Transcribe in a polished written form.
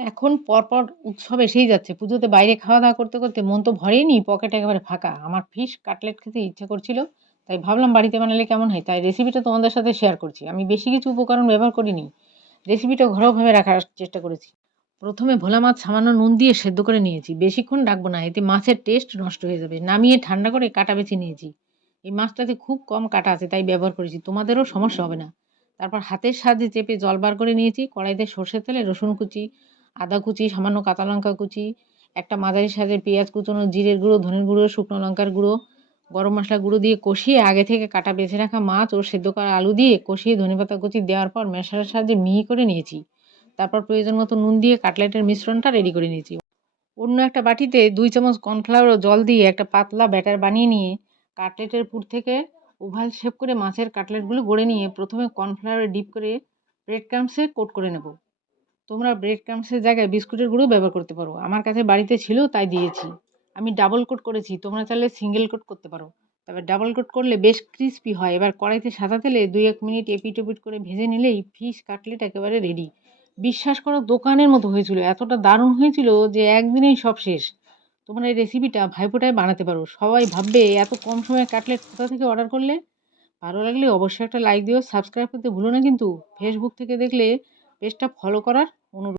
এখন পরপর উৎসব এসেই যাচ্ছে। পুজোতে বাইরে খাওয়া-দাওয়া করতে, করতে মন তো ভরেনি, পকেট একেবারে ফাঁকা। আমার ফিশ কাটলেট খেতে ইচ্ছে করছিল। তাই ভাবলাম বাড়িতে বানালে কেমন হয়? তাই রেসিপিটা তোমাদের সাথে শেয়ার করছি। আমি বেশি কিছু উপকরণ ব্যবহার করিনি। রেসিপিটা ঘরোয়াভাবে রাখার চেষ্টা করেছি। ১ম এ ভোলা মাছ সামান্য নুন দিয়ে সেদ্ধ করে নিয়েছি। বেশিক্ষণ রাখবো না, এতে মাছের টেস্ট নষ্ট হয়ে যাবে। নামিয়ে ঠান্ডা করে কাটা বেছে নিয়েছি। এই মাছটাতে খুব কম কাটা আছে, তাই ব্যবহার করেছি। তোমাদেরও সমস্যা হবে না। তারপর হাতের সাহায্যে চেপে জল বার করে নিয়েছি। কড়াইতে সর্ষের তেলে রসুন কুচি, আদা কুচি, সামান্য কাঁচা লঙ্কা কুচি, একটা মাঝারি সাইজের পেঁয়াজ কুচোনো, জিরের গুঁড়ো, ধনের গুঁড়ো, শুকনো লঙ্কার গুঁড়ো, গরম মসলা গুঁড়ো দিয়ে কষিয়ে আগে থেকে কাটা বেছে রাখা মাছ ও সেদ্ধ করা আলু দিয়ে কষিয়ে ধনেপাতা কুচি দেওয়ার পর ম্যাশারের সাহায্যে মিহি করে নিয়েছি। তারপর প্রয়োজন মতো নুন দিয়ে কাটলেটের মিশ্রণটা রেডি করে নিয়েছি। অন্য একটা বাটিতে ২ চামচ কর্নফ্লাওয়ার ও জল দিয়ে একটা পাতলা ব্যাটার বানিয়ে নিয়ে কাটলেটের পুর থেকে ওভাল শেপ করে মাছের কাটলেটগুলো গড়ে নিয়ে প্রথমে কর্নফ্লাওয়ারে ডিপ করে ব্রেড ক্রাম্বসে কোট করে নেব। তোমরা ব্রেড ক্রাম্বসের জায়গায় বিস্কুটের গুঁড়ো ব্যবহার করতে পারো। আমার কাছে বাড়িতে ছিল তাই দিয়েছি। আমি ডাবল কোট করেছি, তোমরা চাইলে সিঙ্গেল কোট করতে পারো। তবে ডাবল কোট করলে বেশ ক্রিস্পি হয়। এবার কড়াইতে সাদা তেলে ২-১ মিনিট এপিট ওপিট করে ভেজে নিলেই ফিশ কাটলেট একেবারে রেডি। বিশ্বাস করো, দোকানের মতো হয়েছিল। এতটা দারুণ হয়েছিল যে একদিনেই সব শেষ। তোমরা এই রেসিপিটা ভাইফোঁটায় বানাতে পারো। সবাই ভাববে এত কম সময়ে কাটলেট কোথা থেকে অর্ডার করলে? ভালো লাগলে অবশ্যই একটা লাইক দিও, সাবস্ক্রাইব করতে ভুলো না কিন্তু। ফেসবুক থেকে দেখলে পেজটা ফলো করার অনুরোধ।